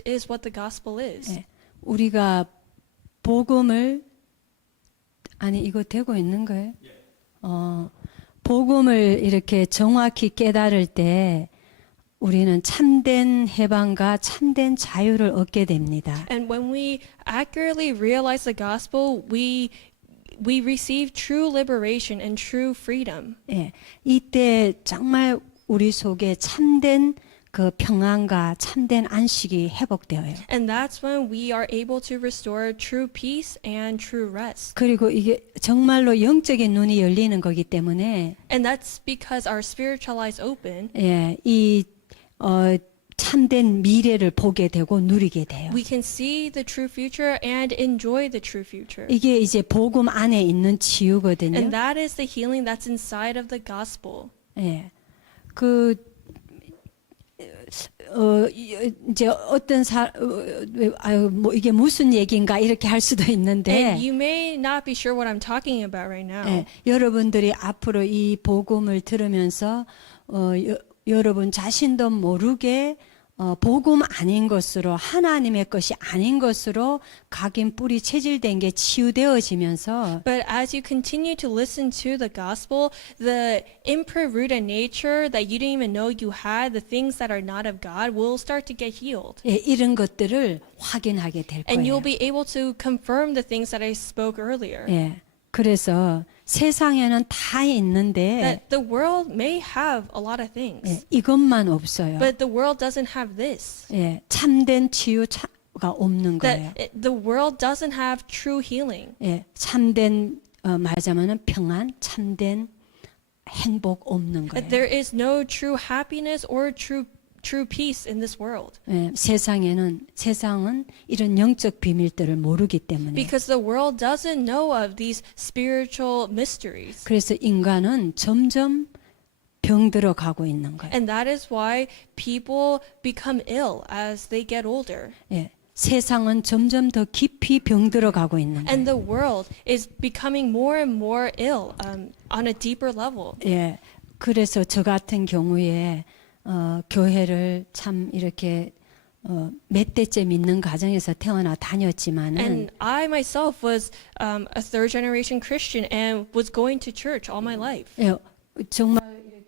That is what the gospel is. 예, 우리가 복음을 아니 이거 되고 있는 거예요? 복음을 이렇게 정확히 깨달을 때 우리는 참된 해방과 참된 자유를 얻게 됩니다. And when we accurately realize the gospel, we receive true liberation and true freedom. 예, 이때 정말 우리 속에 참된 그 평안과 참된 안식이 회복되어요. And that's when we are able to restore true peace and true rest. 그리고 이게 정말로 영적인 눈이 열리는 거기 때문에 And that's because our spiritual eyes open. 예, 이 참된 미래를 보게 되고 누리게 돼요. We can see the true future and enjoy the true future. 이게 이제 복음 안에 있는 치유거든요. And that is the healing that's inside of the gospel. 예, 이제 어떤 뭐 이게 무슨 얘기인가 이렇게 할 수도 있는데, And you may not be sure what I'm talking about right now. 예, 여러분들이 앞으로 이 복음을 들으면서 여러분 자신도 모르게 복음 아닌 것으로 하나님의 것이 아닌 것으로 각인 뿌리 체질된 게 치유되어지면서 But as you continue to listen to the gospel, the imperrooted nature that you didn't even know you had, the things that are not of God, will start to get healed. 예, 이런 것들을 확인하게 될 And 거예요. you'll be able to confirm the things that I spoke earlier. 예, 그래서 세상에는 다 있는데 That the world may have a lot of things, 예, 이것만 없어요. but the world doesn't have this. 예, 참된 치유가 없는 거예요. The world doesn't have true healing. 예, 참된 말하자면은 평안, 참된 행복 없는 거예요. That there is no true happiness or true peace in this world. 예, 세상은 이런 영적 비밀들을 모르기 때문에. Because the world doesn't know of these spiritual mysteries. 그래서 인간은 점점 병들어 가고 있는 거예요. And that is why people become ill as they get older. 예, 세상은 점점 더 깊이 병들어 가고 있는 And 거예요. the world is becoming more and more ill on a deeper level. 예, 그래서 저 같은 경우에 교회를 참 이렇게 몇 대째 믿는 가정에서 태어나 다녔지만은 And I myself was a third generation Christian and was going to church all my life. 예, 정말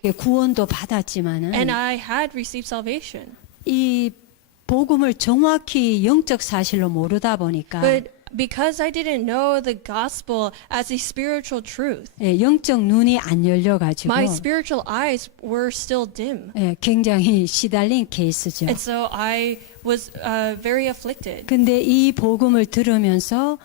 이렇게 구원도 받았지만은 And I had received salvation. 이 복음을 정확히 영적 사실로 모르다 보니까 But because I didn't know the gospel as a spiritual truth, 예, 영적 눈이 안 열려가지고 my spiritual eyes were still dim. 예, 굉장히 시달린 케이스죠. And so I was very afflicted. 근데 이 복음을 들으면서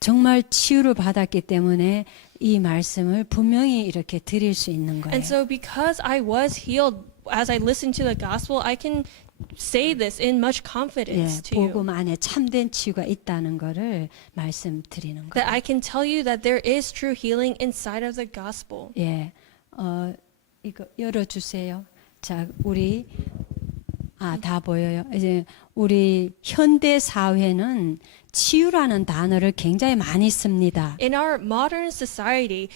정말 치유를 받았기 때문에 이 말씀을 분명히 이렇게 드릴 수 있는 거예요. And so because I was healed as I listened to the gospel, I can say this in much 예, confidence to you. 복음 안에 참된 치유가 있다는 것을 말씀드리는 That 거예요. I can tell you that there is true healing inside of the gospel. 예, 이거 열어주세요. 자, 우리 다 보여요. 이제 우리 현대 사회는 치유라는 단어를 굉장히 많이 씁니다. In our modern society,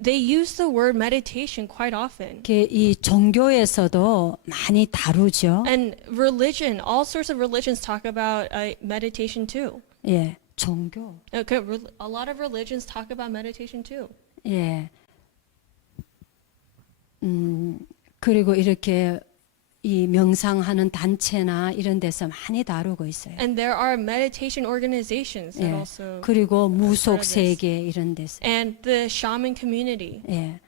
they use the word meditation quite often. 이 종교에서도 많이 다루죠. And religion, all sorts of religions talk about meditation too. 예, 종교. Okay, a lot of religions talk about meditation too. 예. 그리고 이렇게 이 명상하는 단체나 이런 데서 많이 다루고 있어요. And there are meditation organizations that 예. also, 그리고 무속 this. 세계 이런 데서. and the shaman community. 예.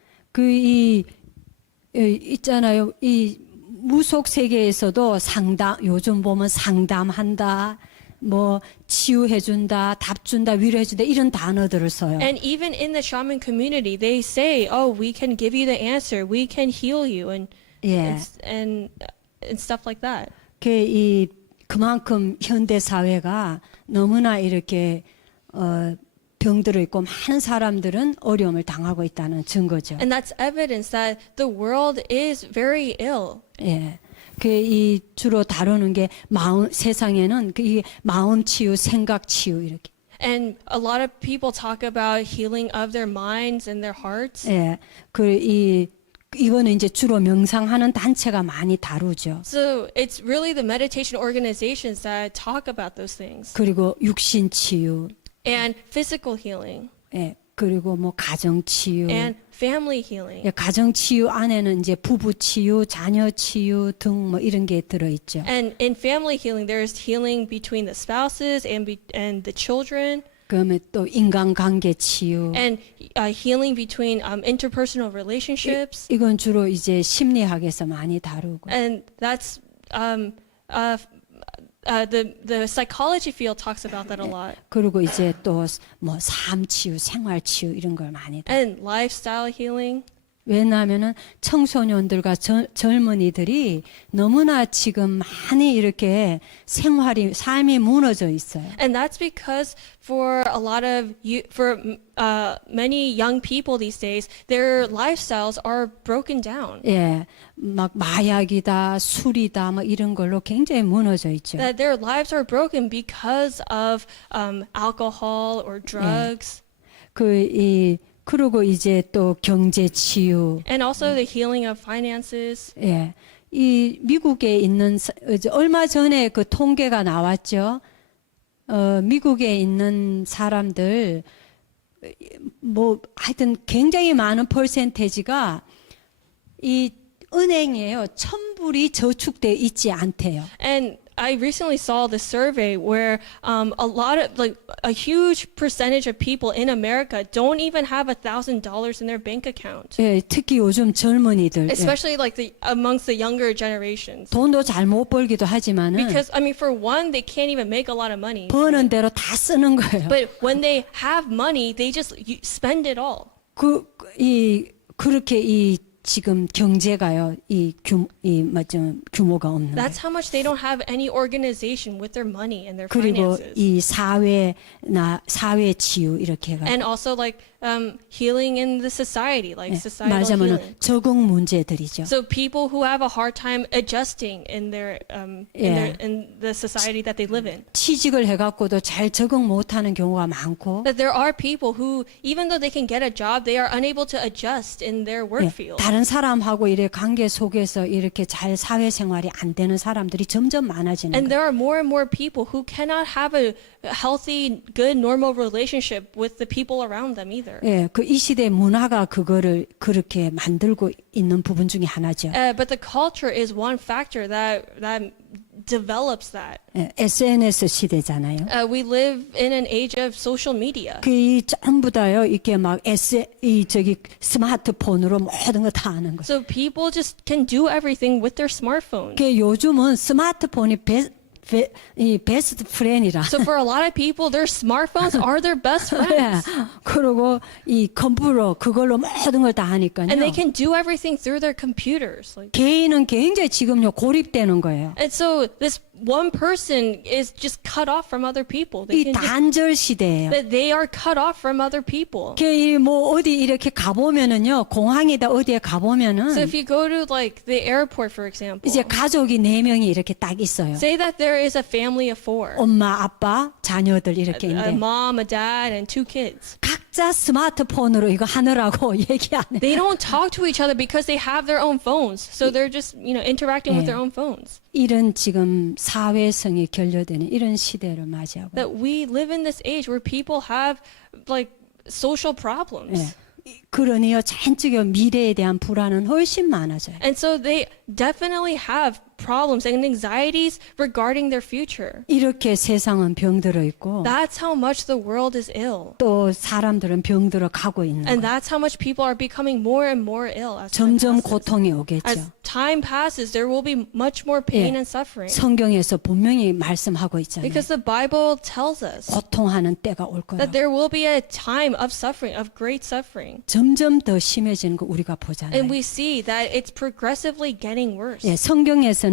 있잖아요. 이 무속 세계에서도 요즘 보면 상담한다, 뭐 치유해준다, 답 준다, 위로해준다 이런 단어들을 써요. And even in the shaman community, they say, "Oh, we can give you the answer. We can heal you," 예. and stuff like that. 그만큼 현대 사회가 너무나 이렇게 병들어 있고 많은 사람들은 어려움을 당하고 있다는 증거죠. And that's evidence that the world is very ill. 예. 주로 다루는 게 세상에는 이 마음 치유, 생각 치유 이렇게. And a lot of people talk about healing of their minds and their hearts. 예. 이거는 이제 주로 명상하는 단체가 많이 다루죠. So it's really the meditation organizations that talk about those things. 그리고 육신 치유, And physical healing 예, 그리고 뭐 가정 치유, and family healing. 예, 가정 치유 안에는 이제 부부 치유, 자녀 치유 등 뭐 이런 게 들어 있죠. And in family healing, there's healing between the spouses and the children, 그다음에 또 인간관계 치유. and healing between interpersonal relationships. 이건 주로 이제 심리학에서 많이 다루고. And that's the psychology field talks about that a lot. 그리고 이제 또 뭐 삶 치유, 생활 치유 이런 걸 많이 다루고. And lifestyle healing. 왜냐하면은 청소년들과 젊은이들이 너무나 지금 많이 이렇게 삶이 무너져 있어요. And that's because for a lot of many young people these days, their lifestyles are broken down. 예, 막 마약이다, 술이다, 뭐 이런 걸로 굉장히 무너져 있죠. That their lives are broken because of alcohol or drugs. 그리고 이제 또 경제 치유. And also the healing of finances. 예. 이 미국에 있는 이제 얼마 전에 그 통계가 나왔죠. 미국에 있는 사람들 뭐 하여튼 굉장히 많은 퍼센테이지가 이 은행에요. 천불이 저축돼 있지 않대요. And I recently saw the survey where a huge percentage of people in America don't even have $1,000 in their bank account. 예, 특히 요즘 젊은이들 예. Especially amongst the younger generations. 돈도 잘 못 벌기도 하지만은 Because I mean, for one, they can't even make a lot of money. 버는 대로 다 쓰는 거예요. But when they have money, they just spend it all. 그렇게 지금 경제가요, 규모가 없는 That's 거예요. how much they don't have any organization with their money and their 그리고 finances. 이 사회 치유 이렇게 해가. And also healing in the society, like societal 말하자면 healing. 적응 문제들이죠. So people who have a hard time adjusting in in the society that they live in. 취직을 해갖고도 잘 적응 못하는 경우가 많고, That there are people who, even though they can get a job, they are unable to adjust in their work 예, field. 다른 사람하고 이렇게 관계 속에서 이렇게 잘 사회생활이 안 되는 사람들이 점점 많아지는 And 거예요. there are more and more people who cannot have a healthy, good, normal relationship with the people around them either. 예, 이 시대 문화가 그거를 그렇게 만들고 있는 부분 중에 하나죠. But the culture is one factor that develops that. 예, SNS 시대잖아요. We live in an age of social media. 그 전부 다요 이렇게 막 스마트폰으로 모든 거 다 하는 거예요. So people just can do everything with their smartphone. 그 요즘은 스마트폰이 베스트 프렌이라. So for a lot of people, their smartphones are their best 예, friends. 그리고 이 컴퓨터 그걸로 모든 걸 다 하니까요. And they can do everything through their computers. 개인은 굉장히 지금요 고립되는 거예요. And so this one person is just cut off from other people. They 이 can just, 단절 시대예요. that they are cut off from other people. 뭐 어디 이렇게 가보면은요 공항이다 어디에 가보면은 So if you go to the airport, for example, 이제 가족이 4명이 이렇게 딱 있어요. say that there is a family of 4, 엄마, 아빠, 자녀들 이렇게 a 있는데 mom, a dad, and 2 kids. 각자 스마트폰으로 이거 하느라고 얘기 안 해. They don't talk to each other because they have their own phones. So they're just, interacting with Yeah. their own phones. 이런 지금 사회성이 결여되는 이런 시대를 맞이하고. That we live in this age where people have social problems. 예. 그러니요 잔뜩요 미래에 대한 불안은 훨씬 많아져요. And so they definitely have problems and anxieties regarding their future. 이렇게 세상은 병들어 있고 That's how much the world is ill. 또 사람들은 병들어 가고 있는 And 거예요. that's how much people are becoming more and more ill as time 점점 passes. 고통이 오겠죠. As time passes, there will be much more pain 예. and suffering. 성경에서 분명히 말씀하고 있잖아요. Because the Bible tells us 고통하는 때가 올 거다. that there will be a time of suffering, of great suffering. 점점 더 심해지는 거 우리가 보잖아요. And we see that it's progressively getting worse. 예, 성경에서는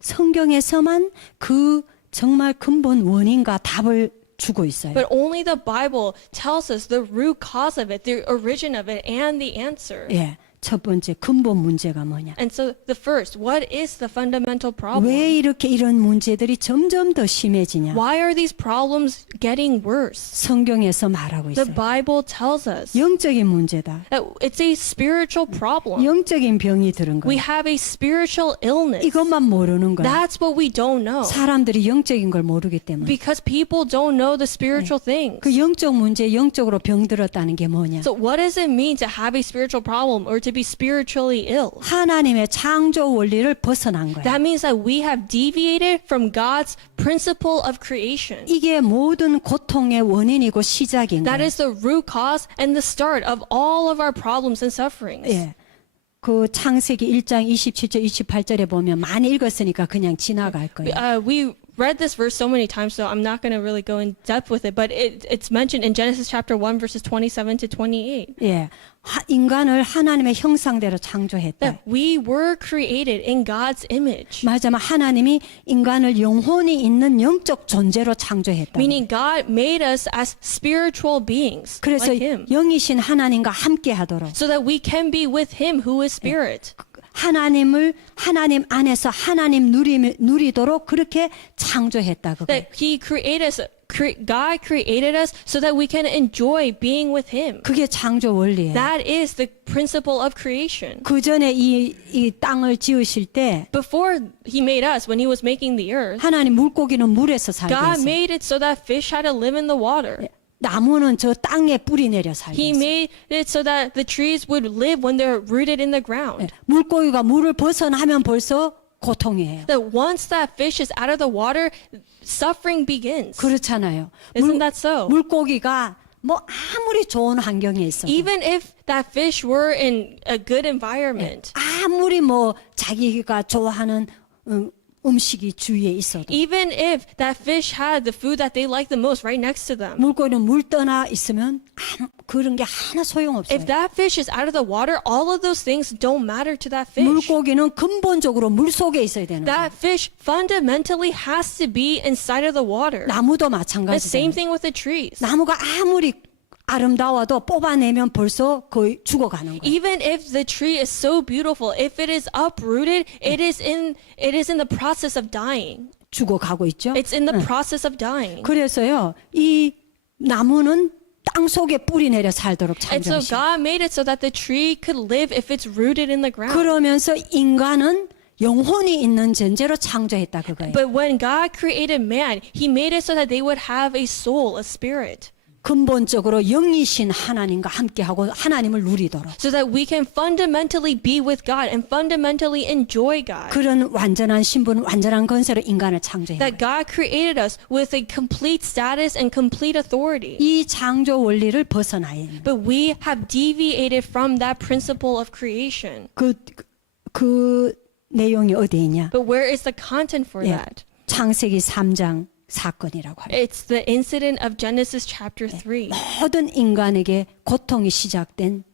성경에서만 그 정말 근본 원인과 답을 주고 있어요. But only the Bible tells us the root cause of it, the origin of it, and the answer. 예, 첫 번째 근본 문제가 뭐냐? And so the first, what is the fundamental problem? 왜 이렇게 이런 문제들이 점점 더 심해지냐? Why are these problems getting worse? 성경에서 말하고 The 있어요. Bible tells us 영적인 문제다. that it's a spiritual problem. 영적인 병이 들은 We 거예요. have a spiritual illness. 이것만 모르는 거예요. That's what we don't know. 사람들이 영적인 걸 모르기 때문에. Because people don't know the spiritual things. 그 영적 문제, 영적으로 병들었다는 게 뭐냐? So what does it mean to have a spiritual problem or to be spiritually ill? 하나님의 창조 원리를 벗어난 거예요. That means that we have deviated from God's principle of creation. 이게 모든 고통의 원인이고 시작인 That 거예요. is the root cause and the start of all of our problems and sufferings. 예. 그 창세기 1장 27절 28절에 보면 많이 읽었으니까 그냥 지나갈 거예요. We read this verse so many times, so I'm not going to really go in depth with it, but it's mentioned in Genesis chapter 1, verses 27 to 28. 예. 인간을 하나님의 형상대로 창조했다. That we were created in God's image. 맞아요. 하나님이 인간을 영혼이 있는 영적 존재로 창조했다. Meaning God made us as spiritual beings 그래서 like Him. 영이신 하나님과 함께 하도록 So that we can be with Him who is spirit. 하나님 안에서 하나님 누리도록 그렇게 창조했다. 그거. That He created us. God created us so that we can enjoy being with Him. 그게 창조 원리예요. That is the principle of creation. 그 전에 이 땅을 지으실 때 Before He made us, when He was making the earth, 하나님 물고기는 물에서 살게 God 했어요. made it so that fish had to live in the water. 나무는 저 땅에 뿌리 내려 살게 He 했어요. made it so that the trees would live when they're rooted in the ground. 물고기가 물을 벗어나면 벌써 고통이에요. That once that fish is out of the water, suffering begins. 그렇잖아요. Isn't that so? 물고기가 뭐 아무리 좋은 환경에 있어도 Even if that fish were in a good environment, 아무리 뭐 자기가 좋아하는 음식이 주위에 있어도 even if that fish had the food that they like the most right next to them, 물고기는 물 떠나 있으면 그런 게 하나 소용없어요. if that fish is out of the water, all of those things don't matter to that fish. 물고기는 근본적으로 물 속에 있어야 되는 거예요. That fish fundamentally has to be inside of the water. 나무도 The same 마찬가지예요. thing with the trees. 나무가 아무리 아름다워도 뽑아내면 벌써 거의 죽어가는 거예요. Even if the tree is so beautiful, if it is uprooted, it is in the process of dying. 죽어가고 있죠. It's in the process of dying. 그래서요, 이 나무는 땅 속에 뿌리 내려 살도록 And so 창조하신. God made it so that the tree could live if it's rooted in the ground. 그러면서 인간은 영혼이 있는 존재로 창조했다 그거예요. But when God created man, He made it so that they would have a soul, a spirit. 근본적으로 영이신 하나님과 함께하고 하나님을 누리도록 So that we can fundamentally be with God and fundamentally enjoy God. 그런 완전한 신분, 완전한 건세로 인간을 창조했다. That God created us with a complete status and complete authority. 이 창조 원리를 벗어나야 됩니다. But we have deviated from that principle of creation. 그 내용이 어디에 있냐? But where is the content for 예, that? 창세기 3장 사건이라고 합니다. It's the incident of Genesis chapter 3. 모든 인간에게 고통이 시작된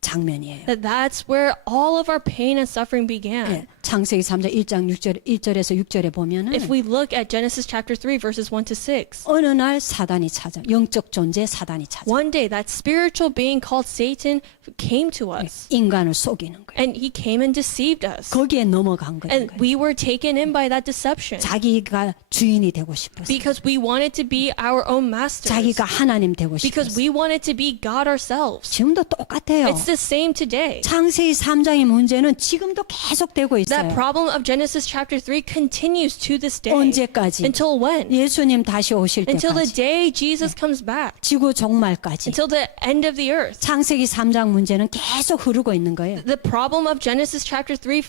장면이에요. That's where all of our pain and suffering began. 예, 창세기 3장 1절에서 6절에 보면은 If we look at Genesis chapter 3 verses 1 to 6. 어느 날 사단이 찾아 영적 존재 사단이 찾아 One day that spiritual being called Satan came to us 인간을 속이는 거예요. and he came and deceived us. 거기에 넘어간 거예요. And we were taken in by that deception 자기가 주인이 되고 싶었어. because we wanted to be our own masters. 자기가 하나님 되고 Because 싶었어. we wanted to be God ourselves. 지금도 똑같아요. It's the same today. 창세기 3장의 문제는 지금도 계속되고 That 있어요. problem of Genesis chapter 3 continues to this day. 언제까지? Until when? 예수님 다시 오실 Until the 때까지. day Jesus comes back. 지구 종말까지. Until the end of the earth. 창세기 3장 문제는 계속 흐르고 있는 거예요. The problem of Genesis chapter 3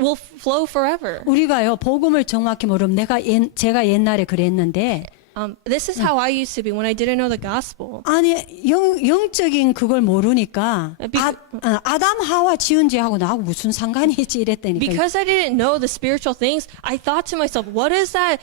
will flow forever. 우리가요 복음을 정확히 모르면 제가 옛날에 그랬는데 This is how I used to be when I didn't know the gospel. 아니 영적인 그걸 모르니까 아담 하와 지은 죄하고 나하고 무슨 상관이 있지 이랬다니까. Because I didn't know the spiritual things, I thought to myself, what does that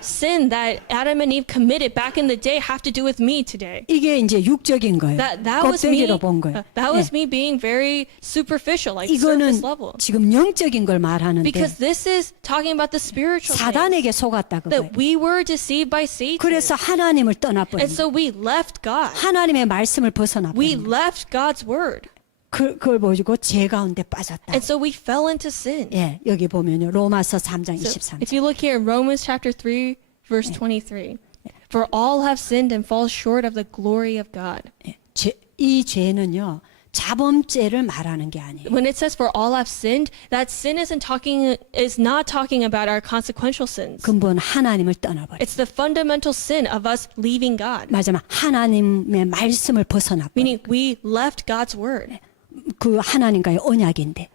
sin that Adam and Eve committed back in the day have to do with me today? 이게 이제 육적인 거예요. That was me. 껍데기로 본 거예요. That was 예. me being very superficial, like 이거는 surface level. 지금 영적인 걸 말하는데 Because this is talking about the spiritual things. 사단에게 속았다 그거예요. That we were deceived by Satan. 그래서 하나님을 And 떠나버린 so we left God. 하나님의 말씀을 We 벗어나버린 left God's word. 그걸 보시고 죄 가운데 빠졌다. And so we fell into sin. 예, 여기 보면요. 로마서 3장 So 23절. if you look here in Romans chapter 3, verse 23, for all have sinned and fall short of the glory of God. 예, 이 죄는요. 자범죄를 말하는 게 아니에요. When it says for all have sinned, that sin is not talking about our consequential sins. 근본 하나님을 떠나버려. It's the fundamental sin of us leaving God. 맞아요. 하나님의 말씀을 벗어나버려. Meaning we left God's word. 그 하나님과의 언약인데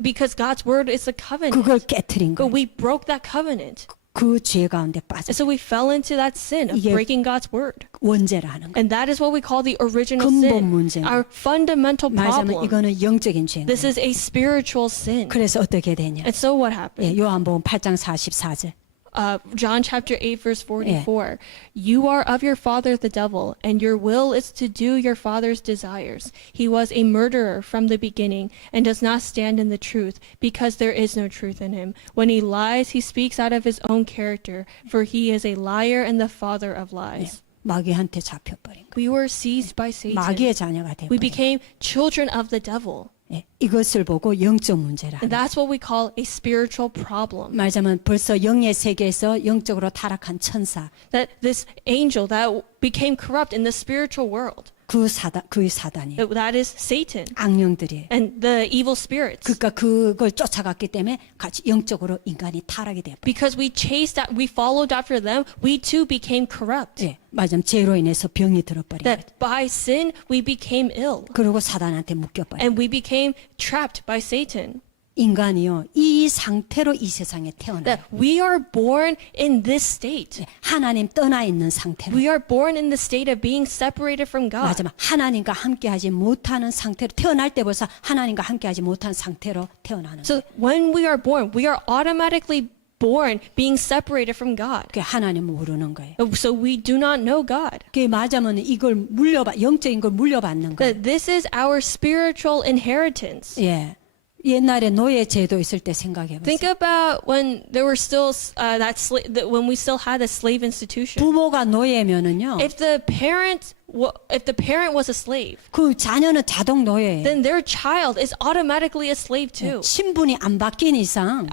Because God's word is a covenant. 그걸 깨트린 But 거예요. we broke that covenant. 그 죄 가운데 And 빠져 so we fell into that sin of 이게 breaking God's word. 원죄라 하는 거예요. And that is what we call the original 근본 sin. 문제는 Our fundamental 말하자면 problem. 이거는 영적인 죄인 This 거예요. is a spiritual sin. 그래서 어떻게 되냐? And so what 예, happened? 요한복음 8장 44절. John chapter 8 verse 44. You are of your father the devil, and your will is to do your father's desires. He was a murderer from the beginning and does not stand in the truth, because there is no truth in him. When he lies, he speaks out of his own character, for he is a liar and the father of lies. 마귀한테 잡혀버린 거예요. We were seized by Satan. 마귀의 자녀가 We 되버린 거예요. became children of the devil. 예, 이것을 보고 영적 문제라. And that's what we call a spiritual problem. 말하자면 벌써 영의 세계에서 영적으로 타락한 천사, That this angel that became corrupt in the spiritual world, 그 사단이에요. that is Satan 악령들이에요. and the evil spirits. 그러니까 그걸 쫓아갔기 때문에 같이 영적으로 인간이 타락이 돼요. Because we followed after them, we too became corrupt. 예, 맞으면 죄로 인해서 병이 들어버린 거예요. That by sin we became ill 그리고 사단한테 묶여버려요. and we became trapped by Satan. 인간이요, 이 상태로 이 세상에 태어나요. That we are born in this state. 예, 하나님 떠나 있는 상태로. We are born in the state of being separated from God. 맞으면 하나님과 함께하지 못하는 상태로 태어날 때부터 하나님과 함께하지 못한 상태로 태어나는 거예요. So when we are born, we are automatically born being separated from God. 그게 하나님을 모르는 거예요. So we do not know God. 그게 맞으면 이걸 영적인 걸 물려받는 거예요. That this is our spiritual inheritance. 예. 옛날에 노예 제도 있을 때 생각해 Think 보세요. about when there were still when we still had the slave institution. 부모가 노예면은요. If the parent was a slave, 그 자녀는 자동 노예예요. then their child is automatically a slave too. 신분이 안 바뀐 이상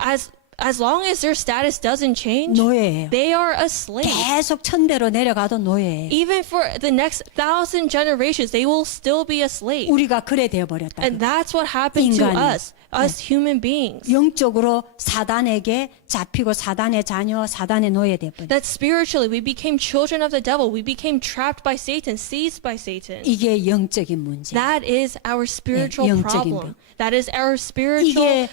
As long as their status doesn't change, 노예예요. they are a slave. 계속 천대로 내려가도 노예예요. Even for the next 1,000 generations, they will still be a slave. 우리가 그래 되어 버렸다. And that's what happened to 인간이. us human beings. 영적으로 사단에게 잡히고 사단의 자녀, 사단의 노예 되어 버렸다. That spiritually we became children of the devil. We became trapped by Satan, seized by Satan. 이게 영적인 문제. That is our spiritual 영적인 problem. That is our spiritual 이게-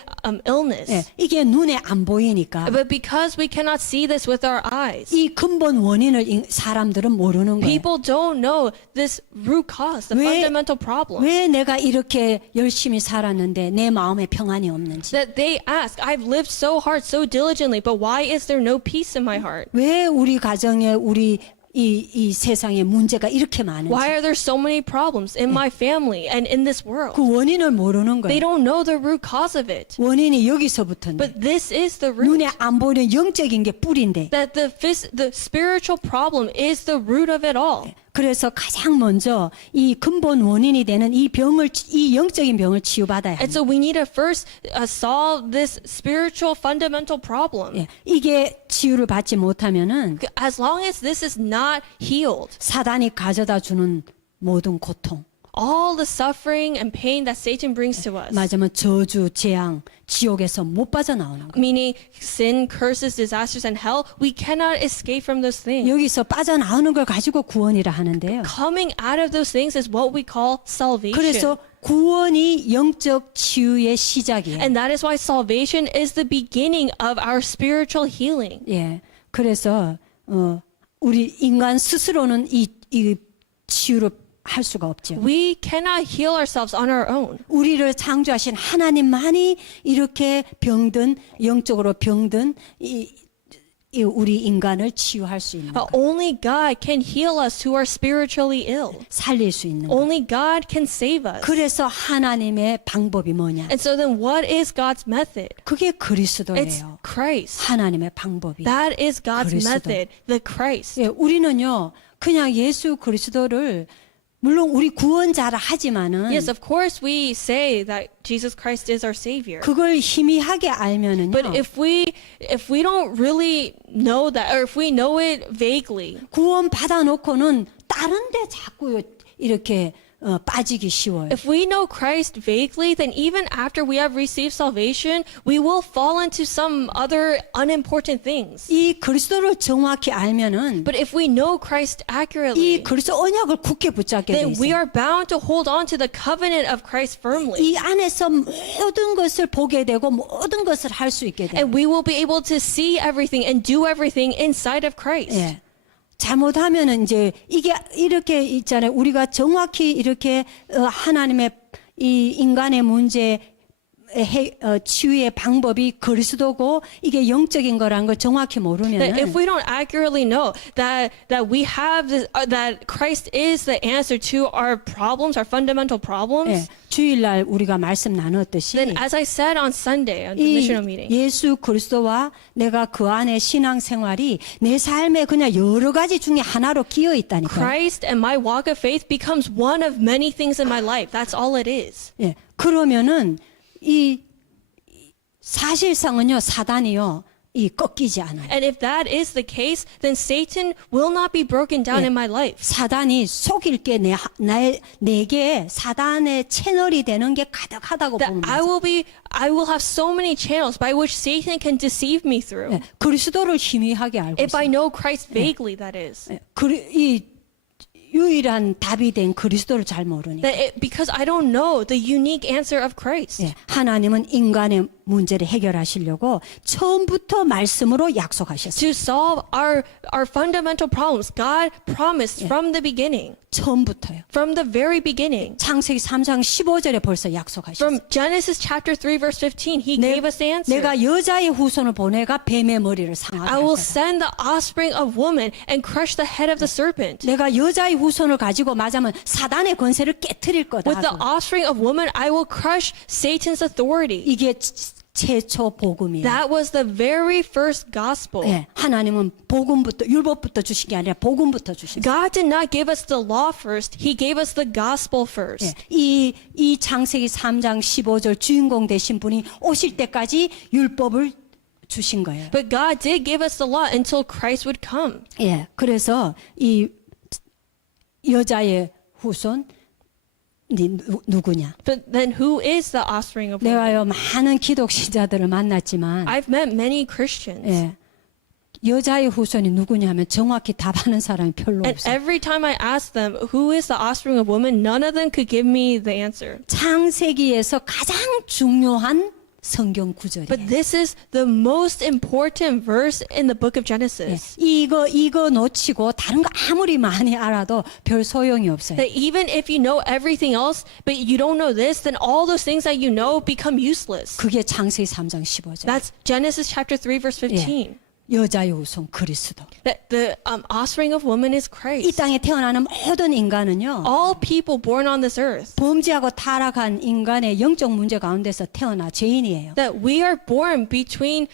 illness. 예, 이게 눈에 안 보이니까 But because we cannot see this with our eyes, 이 근본 원인을 사람들은 모르는 거예요. people don't know this root cause, the 왜- fundamental problem. 왜 내가 이렇게 열심히 살았는데 내 마음에 평안이 없는지, That they ask, I've lived so hard, so diligently, but why is there no peace in my heart? 왜 우리 가정에 우리 이 세상에 문제가 이렇게 많은지 Why are there so many problems in my family and in this world? 그 원인을 모르는 They 거예요. don't know the root cause of it. 원인이 여기서부터인데 But this is the root. 눈에 안 보이는 영적인 게 뿌리인데 That the spiritual problem is the root of it all. 그래서 가장 먼저 이 근본 원인이 되는 이 영적인 병을 치유받아야 And 합니다. so we need to first solve this spiritual fundamental problem. 예, 이게 치유를 받지 못하면은 As long as this is not healed, 사단이 가져다 주는 모든 고통, all the suffering and pain that Satan brings to us, 맞으면 저주, 재앙, 지옥에서 못 빠져나오는 거예요. meaning sin, curses, disasters, and hell, we cannot escape from those things. 여기서 빠져나오는 걸 가지고 구원이라 하는데요. Coming out of those things is what we call salvation. 그래서 구원이 영적 치유의 시작이에요. And that is why salvation is the beginning of our spiritual healing. 예, 그래서 우리 인간 스스로는 이 치유를 할 수가 없죠. We cannot heal ourselves on our own. 우리를 창조하신 하나님만이 이렇게 병든 영적으로 병든 우리 인간을 치유할 수 있는 것, Only God can heal us who are spiritually ill. 살릴 수 있는 것. Only God can save us. 그래서 하나님의 방법이 뭐냐? And so then what is God's method? 그게 It's 그리스도예요. Christ. 하나님의 방법이. That is God's 그리스도. method, the Christ. 예, 우리는요 그냥 예수 그리스도를 물론 우리 구원자라 하지만은 Yes, of course we say that Jesus Christ is our Savior. 그걸 희미하게 알면은요 But if we don't really know that, or if we know it vaguely, 구원 받아놓고는 다른데 자꾸 이렇게 빠지기 쉬워요. if we know Christ vaguely, then even after we have received salvation, we will fall into some other unimportant things. 이 그리스도를 정확히 알면은 But if we know Christ 이 accurately, 그리스도 언약을 굳게 붙잡게 돼 then we 있어요. are bound to hold on to the covenant of Christ firmly. 이 안에서 모든 것을 보게 되고 모든 것을 할 수 있게 돼요. And we will be able to see everything and do everything inside of Christ. 예. 잘못하면은 이제 이게 이렇게 있잖아요. 우리가 정확히 이렇게 하나님의 이 인간의 문제 치유의 방법이 그리스도고 이게 영적인 거라는 걸 정확히 That 모르면은 if we don't accurately know that we have this, that Christ is the answer to our problems, our fundamental problems, 예, 주일날 우리가 말씀 나눴듯이 then as I said on Sunday on the 이 missional meeting, 예수 그리스도와 내가 그 안에 신앙생활이 내 삶에 그냥 여러 가지 중에 하나로 끼어 있다니까요. Christ and my walk of faith becomes one of many things in my life. That's all it is. 예, 그러면은 이 사실상은요 사단이요 이 꺾이지 않아요. And if that is the case, then Satan will not be broken down 예. in my life. 사단이 속일 게 내게 사단의 채널이 되는 게 가득하다고 That 보면 I will have so many channels by which Satan can deceive me through. 예, 그리스도를 희미하게 알고 If I 있어요. know Christ vaguely, that is. 예, 이 유일한 답이 된 그리스도를 잘 모르니까. Because I don't know the unique answer of Christ. 예, 하나님은 인간의 문제를 해결하시려고 처음부터 말씀으로 약속하셨어요. To solve our fundamental problems, God promised from the beginning, 처음부터요. from the very beginning. 창세기 3장 15절에 벌써 약속하셨어요. From Genesis chapter 3 verse 15, He gave us the answer. 내가 여자의 후손을 보내가 뱀의 머리를 상하게 I 할 will 거다. send the offspring of woman and crush the head of the serpent. 내가 여자의 후손을 가지고 맞으면 사단의 권세를 깨뜨릴 거다. With the 하고. offspring of woman, I will crush Satan's authority. 이게 최초 복음이에요. That was the very first gospel. 예, 하나님은 복음부터 율법부터 주신 게 아니라 복음부터 주셨어요. God did not give us the law first. He gave us the gospel first. 예, 이 창세기 3장 15절 주인공 되신 분이 오실 때까지 율법을 주신 거예요. But God did give us the law until Christ would come. 예, 그래서 이 여자의 후손 누구냐? But then who is the offspring of woman? 내가요 많은 기독신자들을 만났지만 I've met many Christians. 예, 여자의 후손이 누구냐면 정확히 답하는 사람이 별로 And 없어요. every time I asked them, who is the offspring of woman, none of them could give me the answer. 창세기에서 가장 중요한 성경 But 구절이에요. this is the most important verse in the book of 예, Genesis. 이거 놓치고 다른 거 아무리 많이 알아도 별 소용이 없어요. That even if you know everything else, but you don't know this, then all those things that you know become useless. 그게 창세기 3장 15절. That's Genesis chapter 3 verse 15. 여자의 후손 그리스도. That the offspring of woman is 이 Christ. 땅에 태어나는 모든 인간은요. All people born on this earth, 범죄하고 타락한 인간의 영적 문제 가운데서 태어나 죄인이에요. that we are born between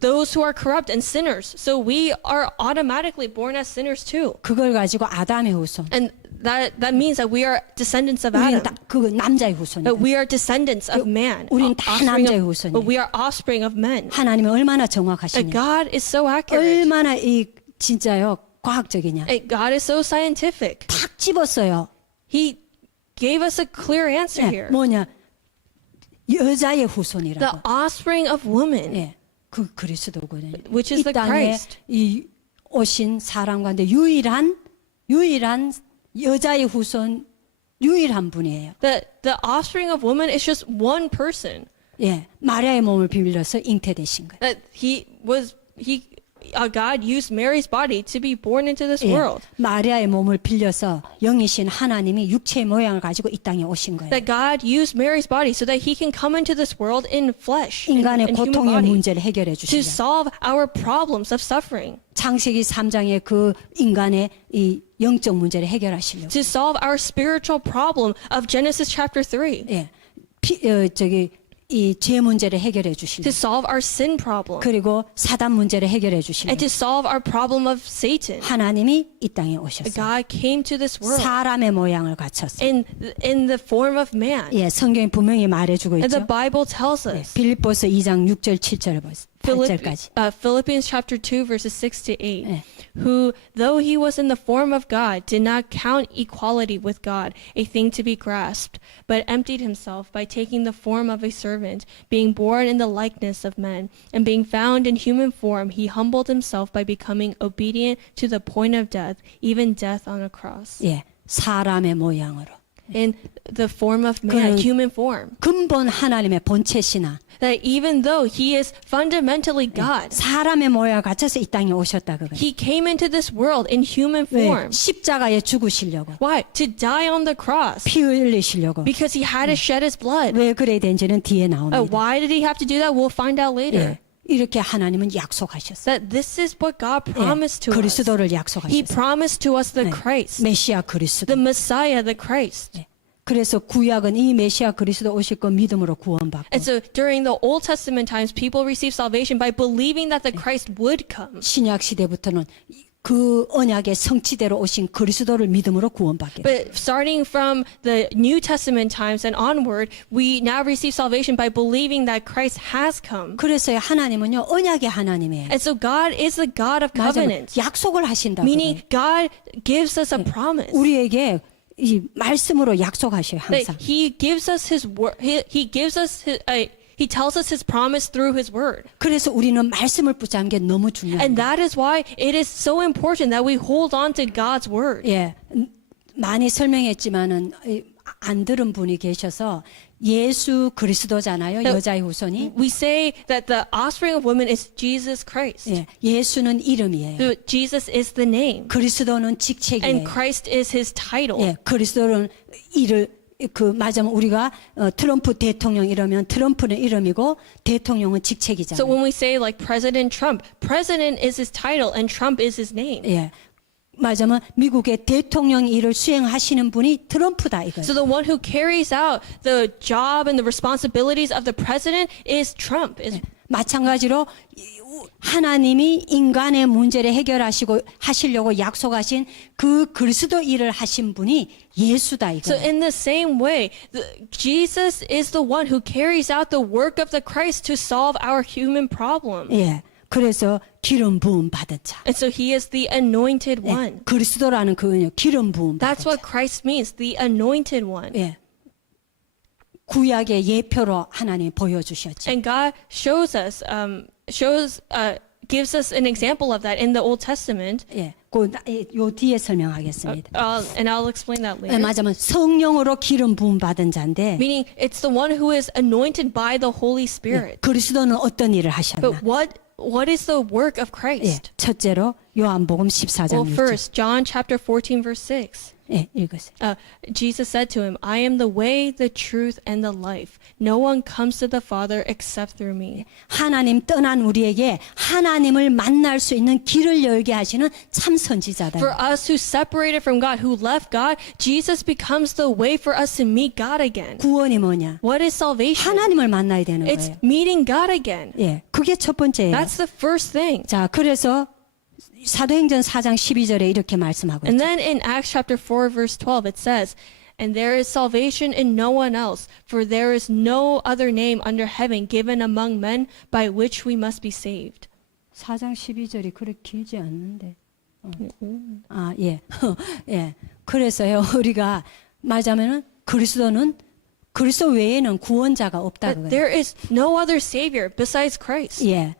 those who are corrupt and sinners. So we are automatically born as sinners too. 그걸 가지고 아담의 후손. And that means that we are descendants of 우리는 Adam. 다 그 남자의 후손이다. That we are descendants of man. 우리는 다 Offspring 남자의 of, 후손이에요. but we are offspring of men. 하나님이 얼마나 That 정확하시냐. God is so accurate. 얼마나 이 진짜요 과학적이냐. And God is so scientific. 탁 집었어요. He gave us a clear answer 예, here. 뭐냐 여자의 The 후손이라고. offspring of woman. 예, 그 그리스도거든요. Which is 이 the 땅에 Christ. 이 오신 사람 가운데 유일한 여자의 후손 유일한 분이에요. The offspring of woman is just one person. 예, 마리아의 몸을 비밀려서 잉태되신 거예요. That he God used Mary's body to be born into this 예, world. 마리아의 몸을 빌려서 영이신 하나님이 육체의 모양을 가지고 이 땅에 오신 거예요. That God used Mary's body so that he can come into this world in flesh, 인간의 in human 고통의 body, 문제를 해결해 to 주시죠. solve our problems of suffering, 창세기 3장의 그 인간의 이 영적 문제를 해결하시려고. to solve our spiritual problem of Genesis chapter 3, 예. 이 죄 문제를 해결해 주시려고. to solve our sin problem, 그리고 사단 문제를 해결해 주시려고. and to solve our problem of Satan. 하나님이 이 땅에 오셨어요. God came to this world 사람의 모양을 갖췄어요. in the form of man. 예, 성경이 분명히 말해주고 And the 있죠. Bible tells 네, us. 빌립보서 2장 6절 7절을 보세요. 8절까지. Philippians chapter 2 verses 6 to 8. 네. Who, though he was in the form of God, did not count equality with God a thing to be grasped, but emptied himself by taking the form of a servant, being born in the likeness of men, and being found in human form, he humbled himself by becoming obedient to the point of death, even death on a cross. 예, 사람의 모양으로. In the form of man, 그는 human form. 근본 하나님의 본체시나 That even though he is fundamentally God, 사람의 모양을 갖춰서 이 땅에 오셨다 그거예요. he came into this world in human 왜? form. 십자가에 죽으시려고. Why? To die on the cross. 피 흘리시려고. Because he had to shed his blood. 왜 그래야 되는지는 뒤에 나옵니다. Why did he have to do that? We'll find out later. 예, 이렇게 하나님은 약속하셨어요. That this is what God 예, promised to us. 그리스도를 He 약속하셨어요. promised to us the 네, Christ, 메시아 그리스도. the Messiah, the Christ. 예, 그래서 구약은 이 메시아 그리스도 오실 거 믿음으로 구원받고 And so during the Old Testament times, people received salvation by believing that the Christ would come. 신약 시대부터는 그 언약의 성취대로 오신 그리스도를 믿음으로 구원받게 돼요. But starting from the New Testament times and onward, we now receive salvation by believing that Christ has come. 그래서 하나님은요 언약의 하나님이에요. And so God is the God of 맞아요. covenant, 약속을 하신다고. meaning God gives us a promise. 우리에게 이 말씀으로 약속하셔요 항상. That He gives us His word. He gives us He tells us His promise through His word. 그래서 우리는 말씀을 붙잡는 게 너무 중요해요. And that is why it is so important that we hold on to God's word. 예, 많이 설명했지만은 안 들은 분이 계셔서 예수 그리스도잖아요. 여자의 후손이. We say that the offspring of women is Jesus Christ. 예, 예수는 이름이에요. So Jesus is the name, 그리스도는 and 직책이에요. Christ is His title. 예, 그리스도는 이를 맞으면 우리가 트럼프 대통령 이러면 트럼프는 이름이고 대통령은 So 직책이잖아요. when we say like President Trump, President is his title and Trump is his name. 예. 맞으면 미국의 대통령 일을 수행하시는 분이 트럼프다 이거예요. So the one who carries out the job and the responsibilities of the president is Trump. 마찬가지로 하나님이 인간의 문제를 해결하시고 하시려고 약속하신 그 그리스도 일을 하신 분이 예수다 So 이거예요. in the same way, Jesus is the one who carries out the work of the Christ to solve our human problem. 예. 그래서 기름 부음 받은 자. And so he is the anointed 예. one. 그리스도라는 그는요 기름 부음 That's 받은 what 자. Christ means, the anointed one. 예. 구약의 예표로 하나님 보여주셨죠. And God shows us, gives us an example of that in the Old Testament. 예. 요 뒤에 설명하겠습니다. And I'll explain that 예, later. 맞으면 성령으로 기름 부음 받은 자인데 Meaning, it's the one who is anointed by the Holy 예, Spirit. 그리스도는 어떤 일을 하셨나? But what is the work of 예, Christ? 첫째로 요한복음 14장 Well, 6절. first, John chapter 14, verse 6. 예, 읽으세요. Jesus said to him, I am the way, the truth, and the life. No one comes to the Father except through me. 하나님 떠난 우리에게 하나님을 만날 수 있는 길을 열게 하시는 참 선지자다. For us who separated from God, who left God, Jesus becomes the way for us to meet God again. 구원이 뭐냐? What is salvation? 하나님을 만나야 되는 It's 거예요. meeting God again. 예, 그게 첫 번째예요. That's the first thing. 자, 그래서 사도행전 4장 12절에 이렇게 말씀하고 And 있죠. then in Acts chapter 4, verse 12, it says, And there is salvation in no one else, for there is no other name under heaven given among men by which we must be saved. 4장 12절이 그렇게 길지 않는데. 아, 예. 예. 그래서요, 우리가 말하자면은 그리스도 외에는 구원자가 없다 That 그거예요. there is no other Savior besides Christ. 예.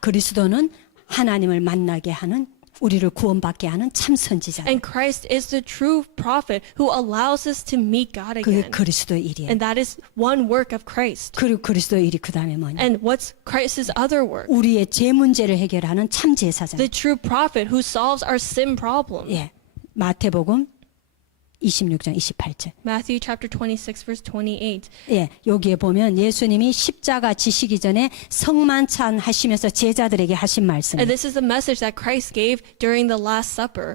그리스도는 하나님을 만나게 하는 우리를 구원받게 하는 참 선지자. And Christ is the true prophet who allows us to meet God 그게 again. 그리스도의 일이에요. And that is one work of Christ. 그리고 그리스도의 일이 그 다음에 뭐냐? And what's Christ's other work? 우리의 죄 문제를 해결하는 참 제사장. The true prophet who solves our sin problem. 예, 마태복음 26장 28절. Matthew chapter 26 verse 28. 예, 여기에 보면 예수님이 십자가 지시기 전에 성만찬 하시면서 제자들에게 하신 말씀. And this is the message that Christ gave during the Last Supper,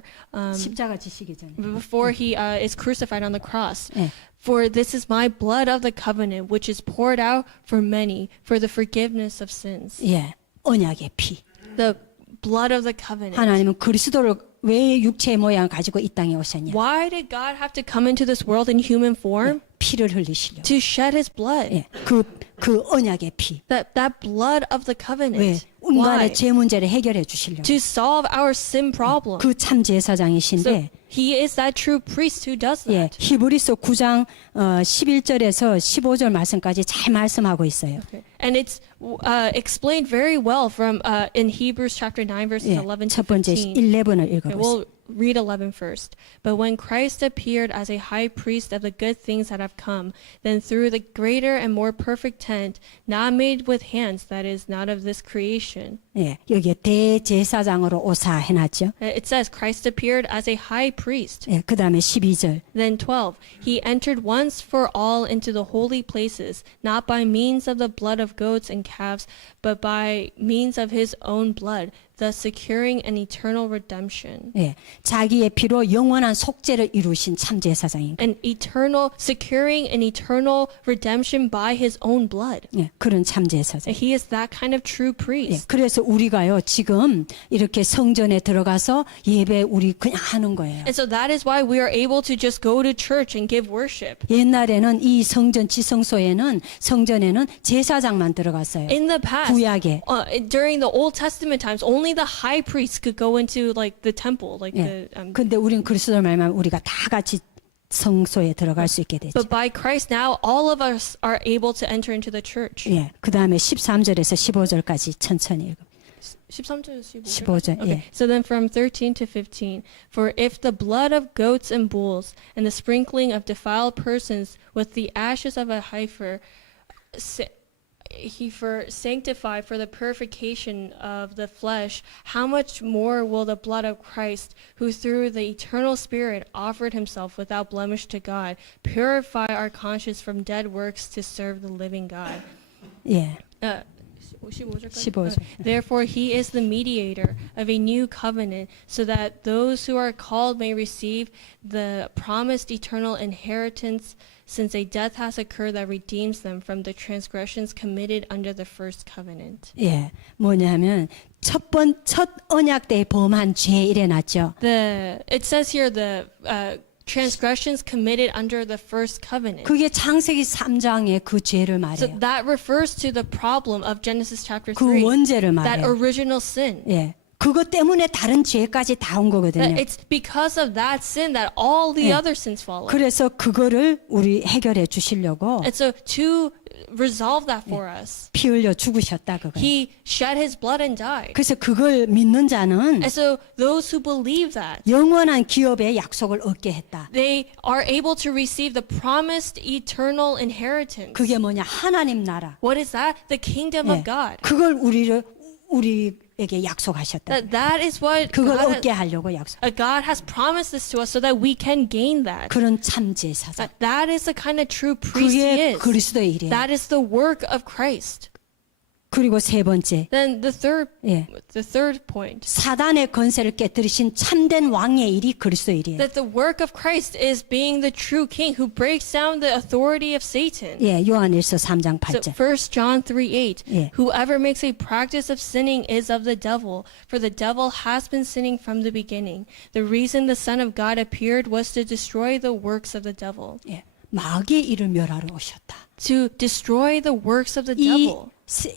십자가 지시기 전에. before he is crucified on the cross. 예. For this is my blood of the covenant, which is poured out for many for the forgiveness of sins. 예, 언약의 피. The blood of the covenant. 하나님은 그리스도를 왜 육체의 모양을 가지고 이 땅에 오셨냐? Why did God have to come into this world in human form? 피를 흘리시려고. To shed his blood. 예, 그 언약의 피. That blood of the 왜? covenant. Why? 인간의 죄 문제를 해결해 주시려고. To solve our sin problem. 그 참 So 제사장이신데 he is that true priest who does 예, that. 히브리서 9장 11절에서 15절 말씀까지 잘 말씀하고 있어요. And it's explained very well from in Hebrews chapter 9 verses 예, 11 to 첫 번째 15. 11을 Okay, 읽어보세요. we'll read 11 first. But when Christ appeared as a high priest of the good things that have come, then through the greater and more perfect tent, not made with hands, that is, not of this creation. 예, 여기에 대제사장으로 오사 해놨죠. It says Christ appeared as a high priest. 예, 그 다음에 12절. Then 12, he entered once for all into the holy places, not by means of the blood of goats and calves, but by means of his own blood, thus securing an eternal redemption. 예, 자기의 피로 영원한 속죄를 이루신 참 제사장입니다. An eternal, securing an eternal redemption by his own blood. 예, 그런 참 제사장. He is that kind of true 예, priest. 그래서 우리가요 지금 이렇게 성전에 들어가서 예배 우리 그냥 하는 거예요. And so that is why we are able to just go to church and give worship. 옛날에는 이 성전 지성소에는 성전에는 제사장만 들어갔어요. In the past, 구약에. during the Old Testament times, only the high priest could go into like the temple, like 예. the. 근데 우리는 그리스도를 말하면 우리가 다 같이 성소에 들어갈 수 있게 되죠. But by Christ now, all of us are able to enter into the church. 예. 그다음에 13절에서 15절까지 천천히 읽어. 13절, 15절. Okay. 예. So then from 13 to 15, for if the blood of goats and bulls and the sprinkling of defiled persons with the ashes of a heifer sanctify for the purification of the flesh, how much more will the blood of Christ, who through the eternal Spirit offered himself without blemish to God, purify our conscience from dead works to serve the living God? 예. 15절까지? 15절. Therefore he is the mediator of a new covenant, so that those who are called may receive the promised eternal inheritance, since a death has occurred that redeems them from the transgressions committed under the first covenant. 예. 뭐냐면 첫 언약 때 범한 죄 이래놨죠. It says here the transgressions committed under the first covenant. 그게 창세기 3장의 그 죄를 So 말해요. that refers to the problem of Genesis chapter 그 3, 원죄를 that 말해요. original sin. 예. 그것 때문에 다른 죄까지 다 온 거거든요. It's because of that sin that all the other sins follow. 그래서 그거를 우리 해결해 주시려고 And so to resolve that for us, 피 흘려 죽으셨다 그거예요. he shed his blood and died. 그래서 그걸 믿는 자는 And so those who believe that, 영원한 기업의 약속을 얻게 했다. they are able to receive the promised eternal inheritance. 그게 뭐냐? 하나님 나라. What is that? The kingdom 예. of God. 그걸 우리에게 약속하셨다. That is what 그걸 God, 얻게 하려고 약속. God has promised this to us so that we can gain that. 그런 참 제사장. That is the kind of true priest he 그게 is. 그리스도의 일이에요. That is the work of Christ. 그리고 세 번째, Then the 예. third point, 사단의 권세를 깨뜨리신 참된 왕의 일이 그리스도의 일이에요. that the work of Christ is being the true king who breaks down the authority of Satan. 예, 요한일서 3장 So 8절. 1 John 3:8, 예. whoever makes a practice of sinning is of the devil, for the devil has been sinning from the beginning. The reason the Son of God appeared was to destroy the works of the devil. 예, 마귀의 일을 멸하러 오셨다. To destroy the works of the 이 devil.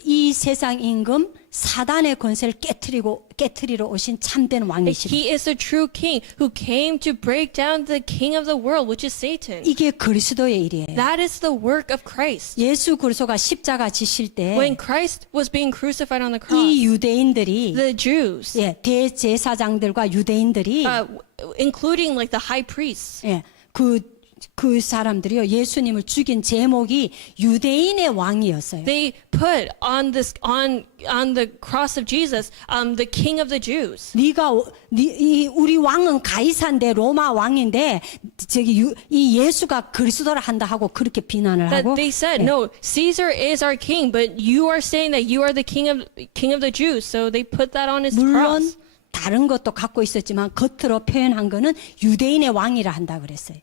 이 세상 임금 사단의 권세를 깨트리러 오신 참된 왕이시라. He is the true king who came to break down the king of the world, which is Satan. 이게 그리스도의 일이에요. That is the work of Christ. 예수 그리스도가 십자가 지실 When 때 Christ was being crucified on the 이 cross, 유대인들이 the Jews, 예, 대제사장들과 유대인들이 including like the high priests, 예, 그 사람들이요 예수님을 죽인 제목이 유대인의 왕이었어요. they put on the cross of Jesus, the King of the Jews. 우리 왕은 가이사인데 로마 왕인데 이 예수가 그리스도라 한다 하고 그렇게 비난을 That 하고 they said, no, Caesar is our king, but you are saying that you are the king of the Jews. So they put that on his 물론 cross. 다른 것도 갖고 있었지만 겉으로 표현한 거는 유대인의 왕이라 한다 그랬어요.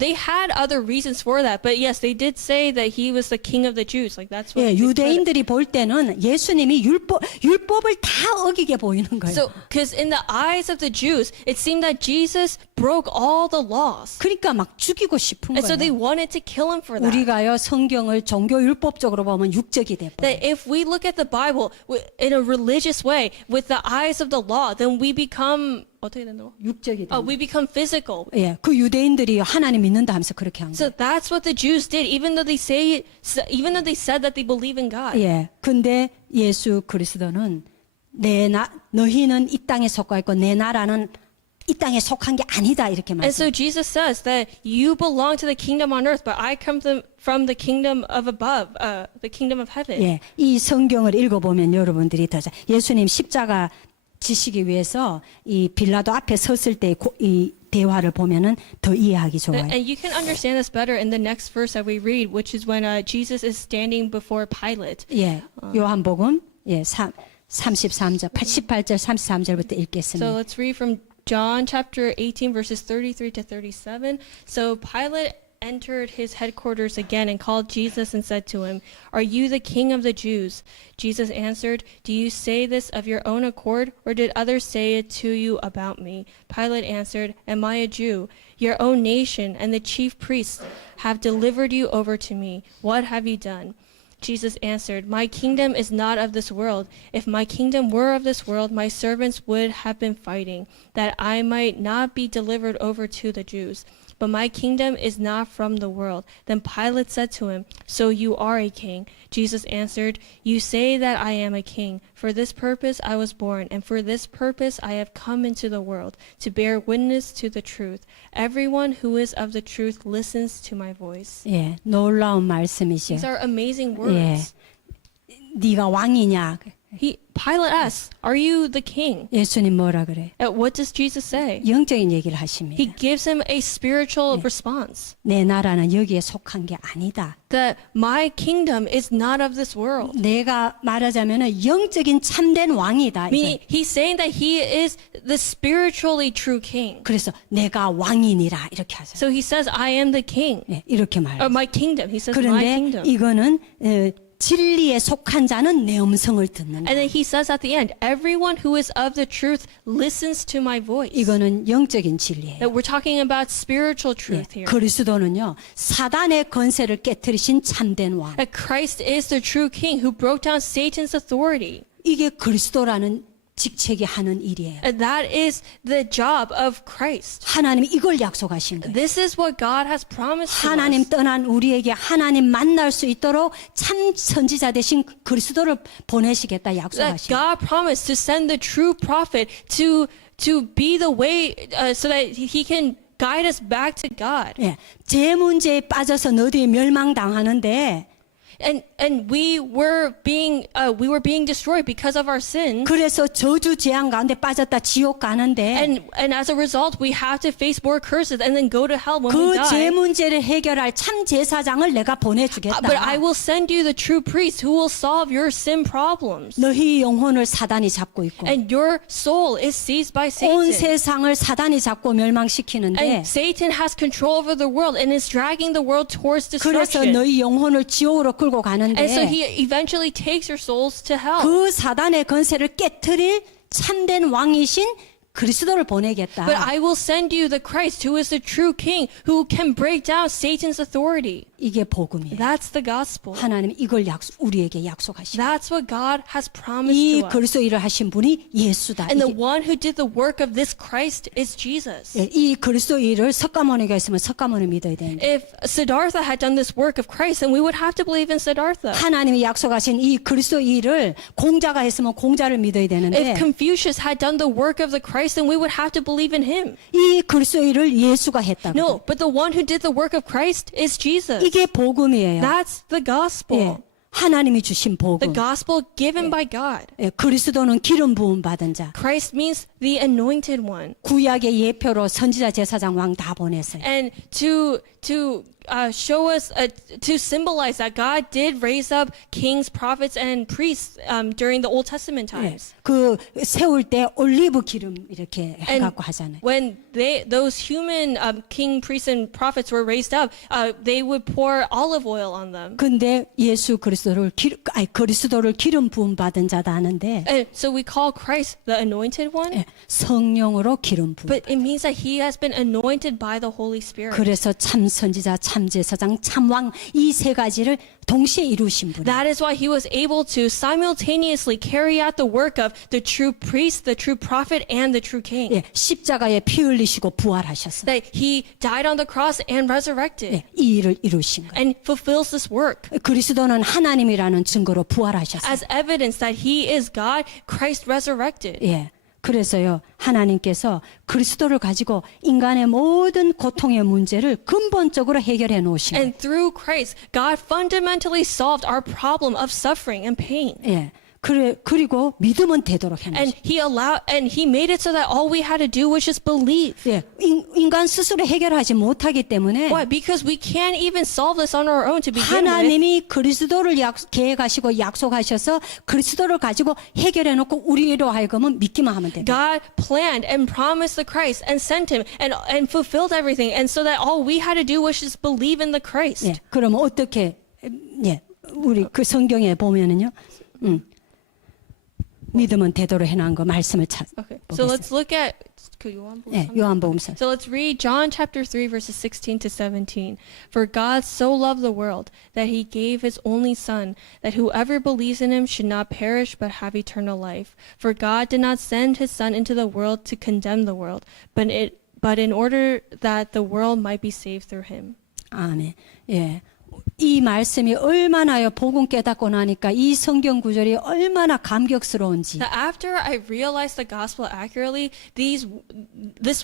They had other reasons for that, but yes, they did say that he was the king of the Jews. Like that's what. 예, they put it. 유대인들이 볼 때는 예수님이 율법을 다 어기게 보이는 거예요. So, because in the eyes of the Jews, it seemed that Jesus broke all the laws, 그러니까 막 죽이고 싶은 and so they 거예요. wanted to kill him for that. 우리가요 성경을 종교 율법적으로 보면 육적이 돼. That if we look at the Bible in a religious way, with the eyes of the law, then we become 어떻게 되노? 육적이 돼. We become physical. 예, 그 유대인들이 하나님 믿는다 하면서 그렇게 한 거예요. So that's what the Jews did, even though they said that they believe in God. 예, 근데 예수 그리스도는 너희는 이 땅에 속하 있고 내 나라는 이 땅에 속한 게 아니다 이렇게 And so 말씀. Jesus says that you belong to the kingdom on earth, but I come from the kingdom of above, the kingdom of heaven. 예, 이 성경을 읽어보면 여러분들이 더 잘, 예수님 십자가 지시기 위해서 이 빌라도 앞에 섰을 때 이 대화를 보면은 더 이해하기 좋아요. And you can understand this better in the next verse that we read, which is when Jesus is standing before Pilate. 예, 요한복음 33절, 88절, 33절부터 So 읽겠습니다. let's read from John chapter 18, verses 33 to 37. So Pilate entered his headquarters again and called Jesus and said to him, "Are you the king of the Jews?" Jesus answered, "Do you say this of your own accord, or did others say it to you about me?" Pilate answered, "Am I a Jew? Your own nation and the chief priests have delivered you over to me. What have you done?" Jesus answered, "My kingdom is not of this world. If my kingdom were of this world, my servants would have been fighting, that I might not be delivered over to the Jews. But my kingdom is not from the world." Then Pilate said to him, "So you are a king?" Jesus answered, "You say that I am a king. For this purpose I was born, and for this purpose I have come into the world, to bear witness to the truth. Everyone who is of the truth listens to my voice." 예, 놀라운 말씀이죠. These are amazing 예, words. 네가 왕이냐? Pilate asks, "Are you the king?" 예수님 뭐라 그래? What does Jesus say? 영적인 얘기를 He 하십니다. gives him a spiritual response. 내 나라는 여기에 속한 게 아니다. That my kingdom is not of this world. 내가 말하자면은 영적인 참된 왕이다. Meaning, he's saying that he is the spiritually true king. 그래서 내가 왕이니라 이렇게 하세요. So he says, "I am the king." 예, 이렇게 말해요. Or my kingdom. He says, "My 그런데 kingdom." 이거는 진리에 속한 자는 내 음성을 듣는다. And then he says at the end, "Everyone who is of the truth listens to my voice." 이거는 영적인 진리예요. That we're talking about spiritual 예, truth here. 그리스도는요 사단의 권세를 깨뜨리신 참된 왕. That Christ is the true king who broke down Satan's authority. 이게 그리스도라는 직책이 하는 일이에요. And that is the job of Christ. 하나님이 이걸 약속하신 거예요. This is what God has promised to 하나님 us. 떠난 우리에게 하나님 만날 수 있도록 참 선지자 대신 그리스도를 보내시겠다 That 약속하신 거예요. God promised to send the true prophet to be the way so that he can guide us back to God. 예, 제 문제에 빠져서 너희들이 멸망당하는데 And we were being destroyed because of our sin. 그래서 저주 재앙 가운데 빠졌다 지옥 가는데 And as a result, we have to face more curses and then go to hell when we 그 제 die. 문제를 해결할 참 제사장을 내가 보내주겠다. But I will send you the true priest who will solve your sin problems. 너희 영혼을 사단이 잡고 있고 And your soul is seized by 온 Satan. 세상을 사단이 잡고 멸망시키는데 And Satan has control over the world and is dragging the world towards 그래서 destruction. 너희 영혼을 지옥으로 끌고 And so 가는데 he eventually takes your souls to hell. 그 사단의 권세를 깨트릴 참된 왕이신 그리스도를 보내겠다. But I will send you the Christ who is the true king who can break down Satan's authority. 이게 복음이에요. That's the gospel. 하나님 이걸 우리에게 약속하시고 That's what God has promised 이 to us. 그리스도 일을 하신 분이 예수다. And the 이게, one who did the work of this Christ is Jesus. 예, 이 그리스도 일을 석가모니가 했으면 석가모니 믿어야 되는데 If Siddhartha had done this work of Christ, then we would have to believe in Siddhartha. 하나님이 약속하신 이 그리스도 일을 공자가 했으면 공자를 믿어야 되는데 If Confucius had done the work of the Christ, then we would have to believe in him. 이 그리스도 일을 예수가 했다고. No, but the one who did the work of Christ is Jesus. 이게 복음이에요. That's the gospel. 예, 하나님이 주신 The 복음. gospel given by God. 예, 그리스도는 기름 부음 받은 자. Christ means the anointed one. 구약의 예표로 선지자, 제사장, 왕 다 보냈어요. And to show us, to symbolize that God did raise up kings, prophets, and priests during the Old Testament 예, times. 그 세울 때 올리브 기름 이렇게 And 해갖고 하잖아요. when those human king, priests, and prophets were raised up, they would pour olive oil on them. 근데 예수 그리스도를 기름 부음 받은 자다 하는데 And so we call Christ the anointed one, 예, 성령으로 기름 부음. but it means that he has been anointed by the Holy Spirit. 그래서 참 선지자, 참 제사장, 참 왕 이 세 가지를 동시에 이루신 분이에요. That is why he was able to simultaneously carry out the work of the true priest, the true prophet, and the true king. 예, 십자가에 피 흘리시고 부활하셨어요. That he died on the cross and resurrected 예, 이 일을 이루신 거예요. and fulfills this work. 그리스도는 하나님이라는 증거로 부활하셨어요. As evidence that he is God, Christ resurrected. 예. 그래서요, 하나님께서 그리스도를 가지고 인간의 모든 고통의 문제를 근본적으로 해결해 놓으신 거예요. And through Christ, God fundamentally solved our problem of suffering and pain. 예. 그리고 믿으면 되도록 해놓으신 And he made it so that all we had to do was just believe. 예. 인간 스스로 해결하지 못하기 때문에 Why? Because we can't even solve this on our own to begin with. 하나님이 그리스도를 계획하시고 약속하셔서 그리스도를 가지고 해결해 놓고 우리로 하여금은 믿기만 하면 돼요. God planned and promised the Christ and sent him and fulfilled everything. And so that all we had to do was just believe in the Christ. 예. 그러면 어떻게 예. 우리 그 성경에 보면은요. 믿으면 되도록 해놓은 거 말씀을 Okay. So 보겠습니다. let's look at 예, 요한복음서. So let's read John chapter 3 verses 16 to 17. For God so loved the world that he gave his only son, that whoever believes in him should not perish but have eternal life. For God did not send his son into the world to condemn the world, but in order that the world might be saved through him. 아멘. 예. 이 말씀이 얼마나요 복음 깨닫고 나니까 이 성경 구절이 얼마나 감격스러운지. That after I realized the gospel accurately, this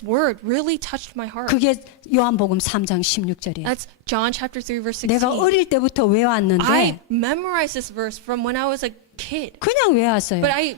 word really touched my heart. 그게 요한복음 3장 16절이에요. That's John chapter 3 verse 16. 내가 어릴 때부터 외웠는데 I memorized this verse from when I was a kid. 그냥 외웠어요. But I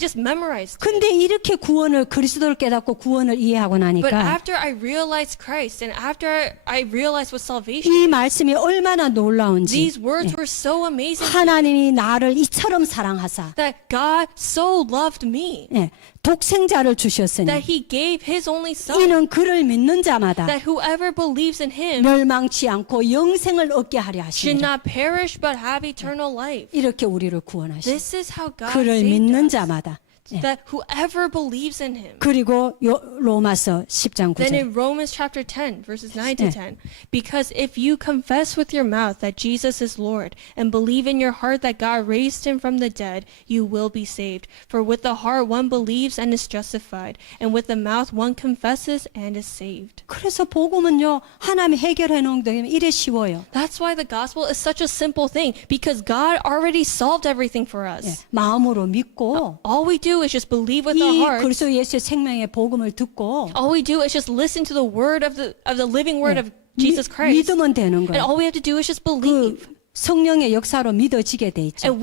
just memorized. 근데 이렇게 구원을 그리스도를 깨닫고 구원을 이해하고 But 나니까 after I realized Christ and after I realized what salvation, 이 말씀이 얼마나 놀라운지. these words were so amazing. 하나님이 나를 이처럼 사랑하사 That God so loved me 예, 독생자를 주셨으니 that He gave His only Son. 이는 그를 믿는 자마다 That whoever believes in Him 멸망치 않고 영생을 얻게 하려 should 하시니라. not perish but have eternal life. 이렇게 우리를 구원하시. This is how God 그를 saved 믿는 us. 자마다. 예. That whoever believes in Him. 그리고 로마서 10장 Then 9절. in Romans chapter 10, verses 9 to 10, because if you confess with your mouth that Jesus is Lord and believe in your heart that God raised him from the dead, you will be saved. For with the heart one believes and is justified, and with the mouth one confesses and is saved. 그래서 복음은요 하나님이 해결해 놓은 게 이래 쉬워요. That's why the gospel is such a simple thing, because God already solved everything for 예, us. 마음으로 믿고 All we do is just believe with our 이 heart. 그리스도 예수의 생명의 복음을 듣고 All we do is just listen to the word of the living word of Jesus Christ. 믿으면 되는 And 거예요. all we have to do is just believe. 그 성령의 역사로 믿어지게 돼 있죠. And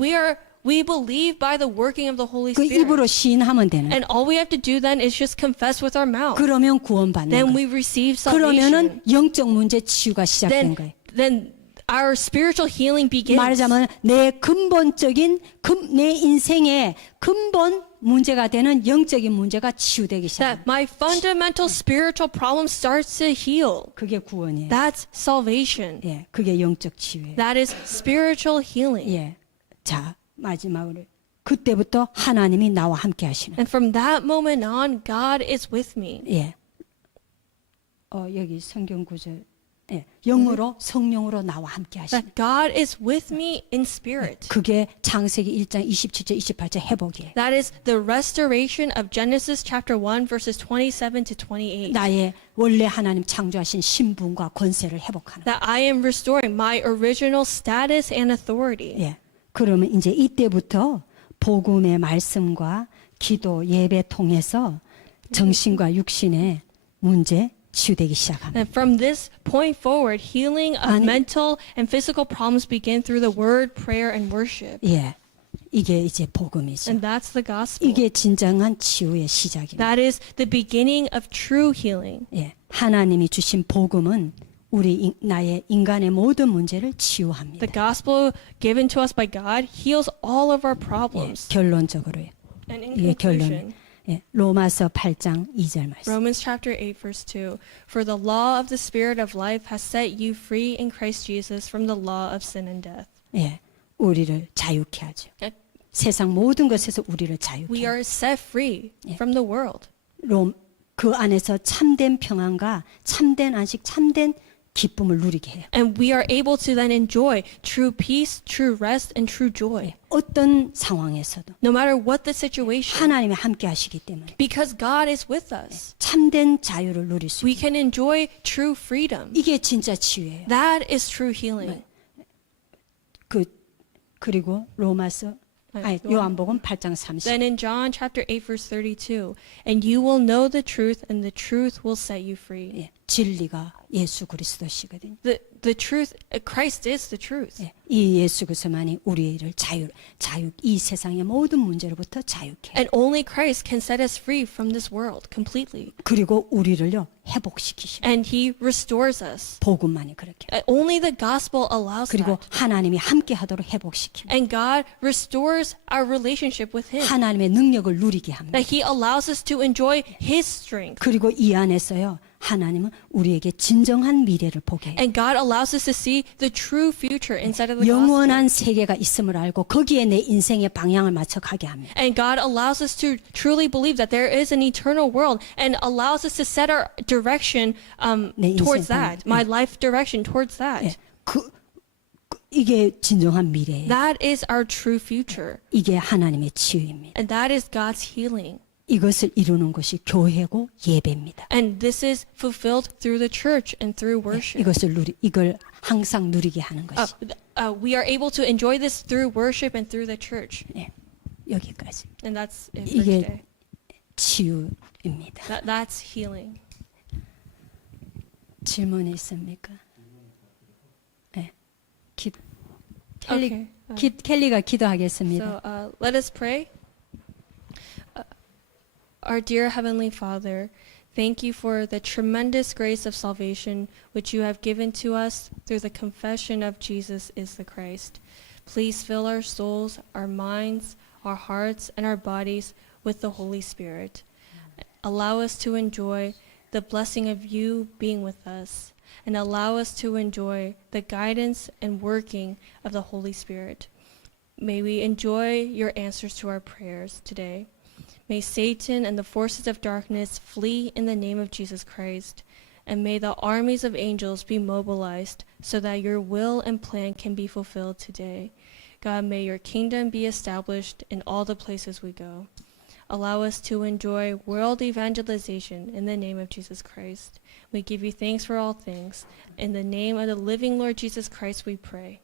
we believe by the working of the Holy 그 Spirit. 입으로 시인하면 되는 거예요. And all we have to do then is just confess with our mouth. 그러면 구원받는 Then 거예요. we receive salvation. 그러면은 영적 문제 치유가 시작된 거예요. Then our spiritual healing begins. 말하자면 내 근본적인 내 인생의 근본 문제가 되는 영적인 문제가 치유되기 시작합니다. That my fundamental spiritual problem starts to heal. 그게 구원이에요. That's salvation. 예, 그게 영적 치유예요. That is spiritual healing. 예, 자 마지막으로 그때부터 하나님이 나와 함께 하시는. And from that moment on, God is with me. 예, 여기 성경 구절. 예, 영으로 성령으로 나와 함께 하십니다. that God is with me in spirit. 그게 창세기 1장 27절 28절 회복이에요. That is the restoration of Genesis chapter 1 verses 27 to 28. 나의 원래 하나님 창조하신 신분과 권세를 회복하는. That I am restoring my original status and authority. 예. 그러면 이제 이때부터 복음의 말씀과 기도 예배 통해서 정신과 육신의 문제 치유되기 시작합니다. And from this point forward, healing of 아니- mental and physical problems begin through the word, prayer, and worship. 예. 이게 이제 복음이죠. And that's the gospel. 이게 진정한 치유의 시작입니다. That is the beginning of true healing. 예. 하나님이 주신 복음은 우리 나의 인간의 모든 문제를 치유합니다. The gospel given to us by God heals all of our 예. problems. 결론적으로요. And in 이게 conclusion, 결론. 예. 로마서 8장 2절 말씀. Romans chapter 8 verse 2, For the law of the Spirit of life has set you free in Christ Jesus from the law of sin and death. 예. 우리를 자유케 하죠. And 세상 모든 것에서 우리를 we 자유케. are set free from the world. 그 안에서 참된 평안과 참된 안식, 참된 기쁨을 누리게 해요. And we are able to then enjoy true peace, true rest, and true joy. 어떤 상황에서도 No matter what the situation. 하나님이 함께 하시기 때문에 Because God is with us. 참된 자유를 누릴 수 We 있어요. can enjoy true freedom. 이게 진짜 치유예요. That is true healing. 그리고 로마서 요한복음 8장 30. Then in John chapter 8 verse 32, and you will know the truth and the truth will set you free. 예, 진리가 예수 그리스도시거든요. The truth, Christ is the truth. 예, 이 예수 그리스도만이 우리를 이 세상의 모든 문제로부터 자유케 해요. And only Christ can set us free from this world completely. 그리고 우리를요 회복시키시고 And he restores us. 복음만이 그렇게. Only the gospel allows 그리고 that. 하나님이 함께하도록 회복시키고 And God restores our relationship with him. 하나님의 능력을 누리게 합니다. That he allows us to enjoy his strength. 그리고 이 안에서요 하나님은 우리에게 진정한 미래를 보게 해요. And God allows us to see the true future inside of the gospel. 영원한 세계가 있음을 알고 거기에 내 인생의 방향을 맞춰 가게 합니다. And God allows us to truly believe that there is an eternal world and allows us to set our direction 내 towards 인생 that, 방향. my life direction towards that. 예, 이게 진정한 미래예요. That is our true future. 이게 하나님의 치유입니다. And that is God's healing. 이것을 이루는 것이 교회고 예배입니다. And this is fulfilled through the church and through worship. 이걸 항상 누리게 하는 것이. We are able to enjoy this through worship and through the church. 예, 여기까지. And that's it for 이게 today. 치유입니다. That's healing. 질문 있습니까? 네. Okay. 켈리가 기도하겠습니다. So let us pray. Our dear Heavenly Father, thank you for the tremendous grace of salvation which you have given to us through the confession of Jesus is the Christ. Please fill our souls, our minds, our hearts, and our bodies with the Holy Spirit. Allow us to enjoy the blessing of you being with us, and allow us to enjoy the guidance and working of the Holy Spirit. May we enjoy your answers to our prayers today. May Satan and the forces of darkness flee in the name of Jesus Christ, and may the armies of angels be mobilized so that your will and plan can be fulfilled today. God, may your kingdom be established in all the places we go. Allow us to enjoy world evangelization in the name of Jesus Christ. We give you thanks for all things. In the name of the living Lord Jesus Christ we pray.